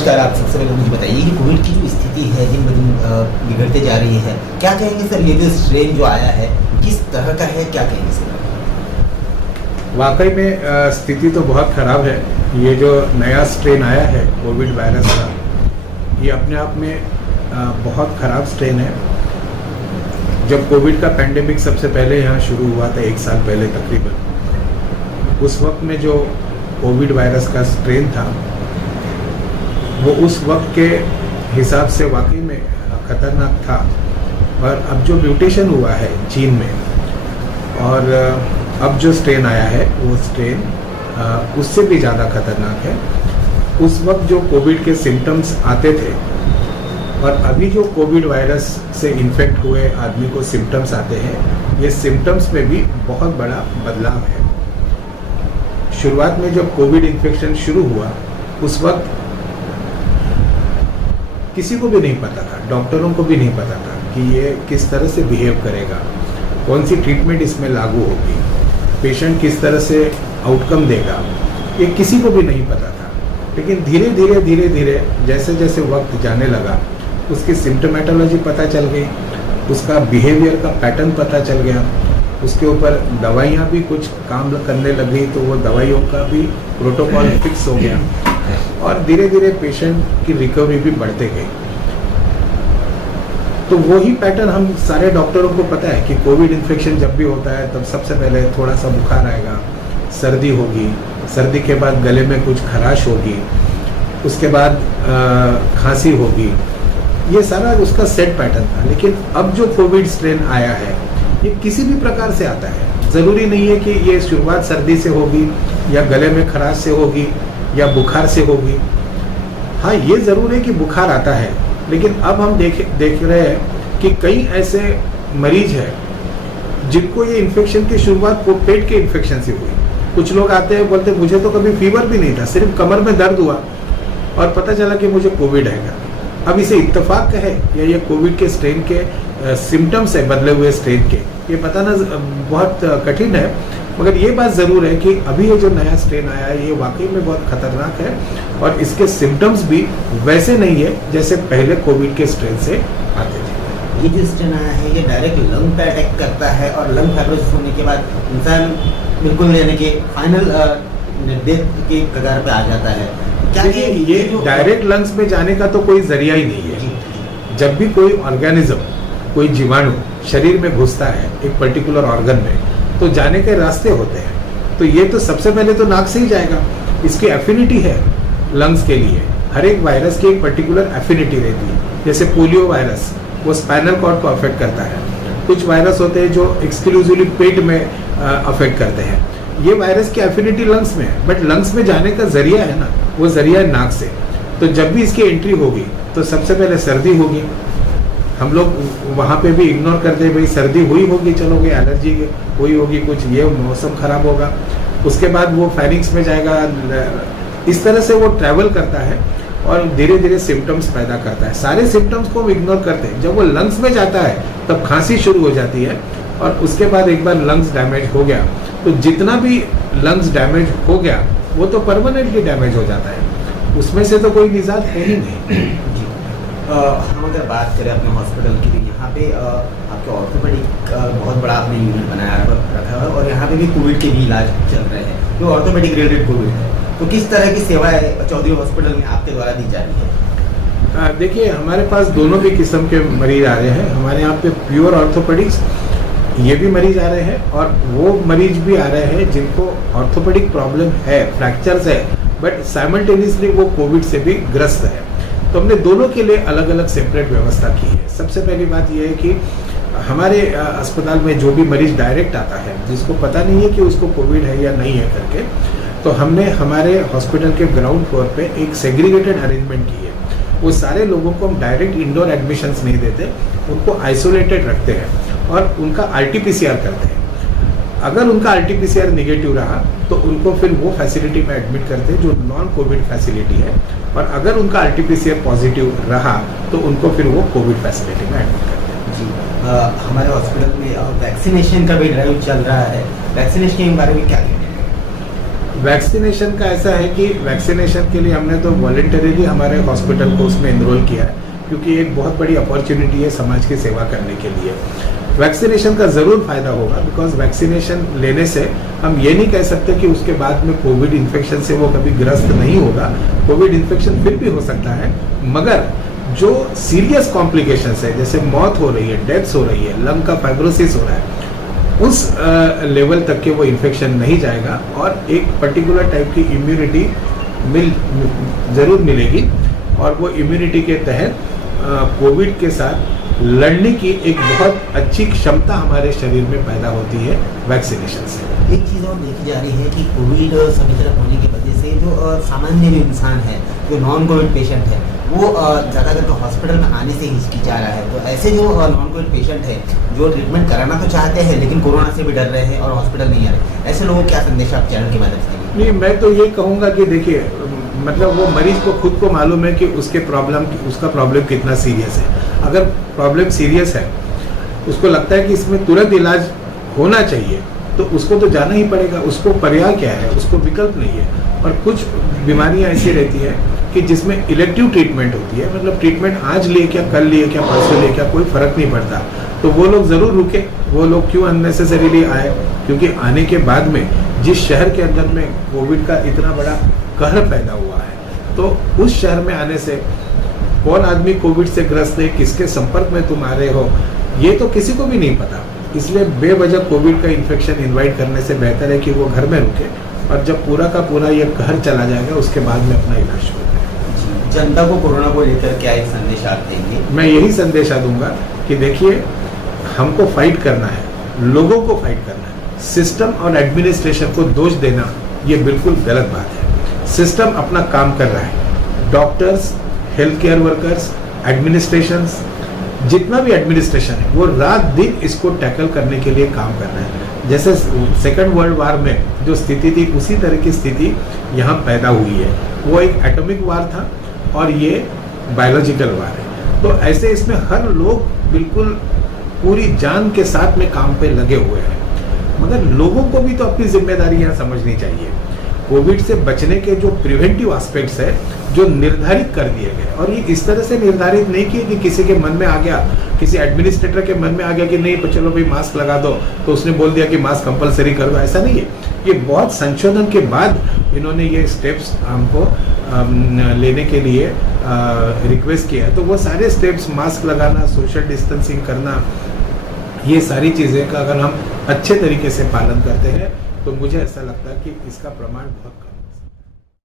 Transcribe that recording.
नमस्कार। आप सबसे पहले मुझे बताइए कि कोविड की जो स्थिति है दिन ब दिन बिगड़ते जा रही है, क्या कहेंगे सर? ये जो स्ट्रेन जो आया है किस तरह का है, क्या कहेंगे सर? वाकई में स्थिति तो बहुत ख़राब है। ये जो नया स्ट्रेन आया है कोविड वायरस का, ये अपने आप में बहुत ख़राब स्ट्रेन है। जब कोविड का पैंडेमिक सबसे पहले यहाँ शुरू हुआ था 1 साल पहले तकरीबन, उस वक्त में जो कोविड वायरस का स्ट्रेन था वो उस वक्त के हिसाब से वाकई में ख़तरनाक था। और अब जो म्यूटेशन हुआ है चीन में और अब जो स्ट्रेन आया है वो स्ट्रेन उससे भी ज़्यादा खतरनाक है। उस वक्त जो कोविड के सिम्टम्स आते थे और अभी जो कोविड वायरस से इन्फेक्ट हुए आदमी को सिम्टम्स आते हैं, ये सिम्टम्स में भी बहुत बड़ा बदलाव है। शुरुआत में जब कोविड इन्फेक्शन शुरू हुआ उस वक्त किसी को भी नहीं पता था, डॉक्टरों को भी नहीं पता था कि ये किस तरह से बिहेव करेगा, कौन सी ट्रीटमेंट इसमें लागू होगी, पेशेंट किस तरह से आउटकम देगा, ये किसी को भी नहीं पता था। लेकिन धीरे धीरे जैसे जैसे वक्त जाने लगा उसकी सिम्टोमेटोलॉजी पता चल गई, उसका बिहेवियर का पैटर्न पता चल गया, उसके ऊपर दवाइयाँ भी कुछ काम करने लगी तो वो दवाइयों का भी प्रोटोकॉल फिक्स हो गया और धीरे धीरे पेशेंट की रिकवरी भी बढ़ते गई। तो वही पैटर्न हम सारे डॉक्टरों को पता है कि कोविड इन्फेक्शन जब भी होता है तब सबसे पहले थोड़ा सा बुखार आएगा, सर्दी होगी, सर्दी के बाद गले में कुछ खराश होगी, उसके बाद खांसी होगी, ये सारा उसका सेट पैटर्न था। लेकिन अब जो कोविड स्ट्रेन आया है ये किसी भी प्रकार से आता है। ज़रूरी नहीं है कि ये शुरुआत सर्दी से होगी या गले में खराश से होगी या बुखार से होगी। हाँ, ये ज़रूर है कि बुखार आता है, लेकिन अब हम देख रहे हैं कि कई ऐसे मरीज हैं जिनको ये इन्फेक्शन की शुरुआत पेट के इन्फेक्शन से हुई। कुछ लोग आते हैं बोलते मुझे तो कभी फीवर भी नहीं था, सिर्फ कमर में दर्द हुआ और पता चला कि मुझे कोविड है। अब इसे इत्तेफाक है या ये कोविड के स्ट्रेन के सिम्टम्स है बदले हुए स्ट्रेन के, ये बताना बहुत कठिन है। मगर ये बात ज़रूर है कि अभी ये जो नया स्ट्रेन आया है ये वाकई में बहुत ख़तरनाक है और इसके सिम्टम्स भी वैसे नहीं है जैसे पहले कोविड के स्ट्रेन से आते थे। ये जो स्ट्रेन आया है ये डायरेक्ट लंग पे अटैक करता है और लंग फाइब्रोसिस होने के बाद इंसान बिल्कुल यानी कि फाइनल डेथ के कगार पे आ जाता है। क्या ये डायरेक्ट लंग्स में जाने का तो कोई जरिया ही नहीं है। जब भी कोई ऑर्गेनिज्म, कोई जीवाणु शरीर में घुसता है एक पर्टिकुलर ऑर्गन में, तो जाने के रास्ते होते हैं। तो ये तो सबसे पहले तो नाक से ही जाएगा। इसकी एफिनिटी है लंग्स के लिए। हर एक वायरस की एक पर्टिकुलर एफिनिटी रहती है। जैसे पोलियो वायरस वो स्पाइनल कॉर्ड को अफेक्ट करता है। कुछ वायरस होते हैं जो एक्सक्लूसिवली पेट में अफेक्ट करते हैं। ये वायरस की एफिनिटी लंग्स में है, बट लंग्स में जाने का जरिया है ना, वो जरिया है नाक से। तो जब भी इसकी एंट्री होगी तो सबसे पहले सर्दी होगी। हम लोग वहाँ पे भी इग्नोर करते हैं, भाई सर्दी हुई होगी, चलोगे, एलर्जी हुई होगी, कुछ ये मौसम खराब होगा। उसके बाद वो फेरिंग्स में जाएगा, इस तरह से वो ट्रैवल करता है और धीरे धीरे सिम्टम्स पैदा करता है। सारे सिम्टम्स को हम इग्नोर करते हैं। जब वो लंग्स में जाता है तब खांसी शुरू हो जाती है और उसके बाद एक बार लंग्स डैमेज हो गया तो जितना भी लंग्स डैमेज हो गया वो तो परमानेंटली डैमेज हो जाता है, उसमें से तो कोई निजात है ही नहीं। हम अगर बात करें अपने हॉस्पिटल की, यहाँ पे आपके ऑर्थोपेडिक बहुत बड़ा आपने यूनिट बनाया रखा है और यहाँ पे भी कोविड के भी इलाज चल रहे हैं जो ऑर्थोपेडिक रिलेटेड कोविड है। तो किस तरह की सेवाएं चौधरी हॉस्पिटल में आपके द्वारा दी जा रही है? देखिए, हमारे पास दोनों भी किस्म के मरीज आ रहे हैं। हमारे यहाँ पे प्योर ऑर्थोपेडिक्स ये भी मरीज आ रहे हैं और वो मरीज भी आ रहे हैं जिनको ऑर्थोपेडिक प्रॉब्लम है, फ्रैक्चर्स है, बट साइमल्टेनियसली वो कोविड से भी ग्रस्त है। तो हमने दोनों के लिए अलग अलग सेपरेट व्यवस्था की है। सबसे पहली बात यह है कि हमारे अस्पताल में जो भी मरीज डायरेक्ट आता है जिसको पता नहीं है कि उसको कोविड है या नहीं है करके, तो हमने हमारे हॉस्पिटल के ग्राउंड फ्लोर पे एक सेग्रीगेटेड अरेंजमेंट की है। वो सारे लोगों को हम डायरेक्ट इंडोर एडमिशन्स नहीं देते, उनको आइसोलेटेड रखते हैं और उनका RT-PCR करते हैं। अगर उनका RT-PCR निगेटिव रहा तो उनको फिर वो फैसिलिटी में एडमिट करते हैं जो नॉन कोविड फैसिलिटी है, और अगर उनका RT-PCR पॉजिटिव रहा तो उनको फिर वो कोविड फैसिलिटी में एडमिट करते हैं। जी, हमारे हॉस्पिटल में वैक्सीनेशन का भी ड्राइव चल रहा है। वैक्सीनेशन के बारे में क्या कहते हैं? वैक्सीनेशन का ऐसा है कि वैक्सीनेशन के लिए हमने तो वॉलंटरीली हमारे हॉस्पिटल को उसमें इनरोल किया है, क्योंकि एक बहुत बड़ी अपॉर्चुनिटी है समाज की सेवा करने के लिए। वैक्सीनेशन का ज़रूर फायदा होगा, बिकॉज वैक्सीनेशन लेने से हम ये नहीं कह सकते कि उसके बाद में कोविड इन्फेक्शन से वो कभी ग्रस्त नहीं होगा। कोविड इन्फेक्शन फिर भी हो सकता है, मगर जो सीरियस कॉम्प्लिकेशंस है, जैसे मौत हो रही है, डेथ्स हो रही है, लंग का फाइब्रोसिस हो रहा है, उस लेवल तक के वो इन्फेक्शन नहीं जाएगा और एक पर्टिकुलर टाइप की इम्यूनिटी ज़रूर मिलेगी, और वो इम्यूनिटी के तहत कोविड के साथ लड़ने की एक बहुत अच्छी क्षमता हमारे शरीर में पैदा होती है वैक्सीनेशन से। एक चीज़ और देखी जा रही है कि कोविड सभी तरफ होने की वजह से जो सामान्य भी इंसान है, जो नॉन कोविड पेशेंट है, वो ज़्यादातर तो हॉस्पिटल में आने से हिचकिचा रहा है। तो ऐसे जो नॉन कोविड पेशेंट है, जो ट्रीटमेंट कराना तो चाहते हैं लेकिन कोरोना से भी डर रहे हैं और हॉस्पिटल नहीं आ रहे, ऐसे लोगों को क्या संदेश आप चैनल के माध्यम से देंगे? नहीं, मैं तो ये कहूँगा कि देखिए, मतलब वो मरीज को खुद को मालूम है कि उसका प्रॉब्लम कितना सीरियस है। अगर प्रॉब्लम सीरियस है, उसको लगता है कि इसमें तुरंत इलाज होना चाहिए, तो उसको तो जाना ही पड़ेगा। उसको पर्याय क्या है, उसको विकल्प नहीं है। और कुछ बीमारियां ऐसी रहती है कि जिसमें इलेक्टिव ट्रीटमेंट होती है, मतलब ट्रीटमेंट आज लिए क्या, कल लिए क्या, परसों लिए क्या, कोई फर्क नहीं पड़ता। तो वो लोग ज़रूर रुके। वो लोग क्यों अननेसेसरीली आए? क्योंकि आने के बाद में जिस शहर के अंदर में कोविड का इतना बड़ा कहर पैदा हुआ है, तो उस शहर में आने से कौन आदमी कोविड से ग्रस्त है, किसके संपर्क में तुम आ रहे हो, ये तो किसी को भी नहीं पता। इसलिए बेवजह कोविड का इन्फेक्शन इनवाइट करने से बेहतर है कि वो घर में रुके, और जब पूरा का पूरा ये कहर चला जाएगा उसके बाद में अपना इलाज शुरू करें। जनता को कोरोना को लेकर क्या एक संदेश आप देंगे? मैं यही संदेश दूंगा कि देखिए, हमको फाइट करना है, लोगों को फाइट करना है। सिस्टम और एडमिनिस्ट्रेशन को दोष देना ये बिल्कुल गलत बात है। सिस्टम अपना काम कर रहा है, doctors, health care workers, administrations, जितना भी एडमिनिस्ट्रेशन है वो रात दिन इसको टैकल करने के लिए काम कर रहा है। जैसे सेकेंड वर्ल्ड वार में जो स्थिति थी, उसी तरह की स्थिति यहाँ पैदा हुई है। वो एक एटॉमिक वार था और ये बायोलॉजिकल वार है। तो ऐसे इसमें हर लोग बिल्कुल पूरी जान के साथ में काम पे लगे हुए हैं, मगर लोगों को भी तो अपनी जिम्मेदारी यहाँ समझनी चाहिए। कोविड से बचने के जो प्रिवेंटिव एस्पेक्ट्स है, जो निर्धारित कर दिए गए, और ये इस तरह से निर्धारित नहीं किए कि किसी के मन में आ गया, किसी एडमिनिस्ट्रेटर के मन में आ गया कि नहीं चलो भाई मास्क लगा दो, तो उसने बोल दिया कि मास्क कंपलसरी कर दो। ऐसा नहीं है। ये बहुत संशोधन के बाद इन्होंने ये स्टेप्स हमको लेने के लिए रिक्वेस्ट किया है। तो वो सारे स्टेप्स, मास्क लगाना, सोशल डिस्टेंसिंग करना, ये सारी चीज़ें का अगर हम अच्छे तरीके से पालन करते हैं तो मुझे ऐसा लगता है कि इसका प्रमाण बहुत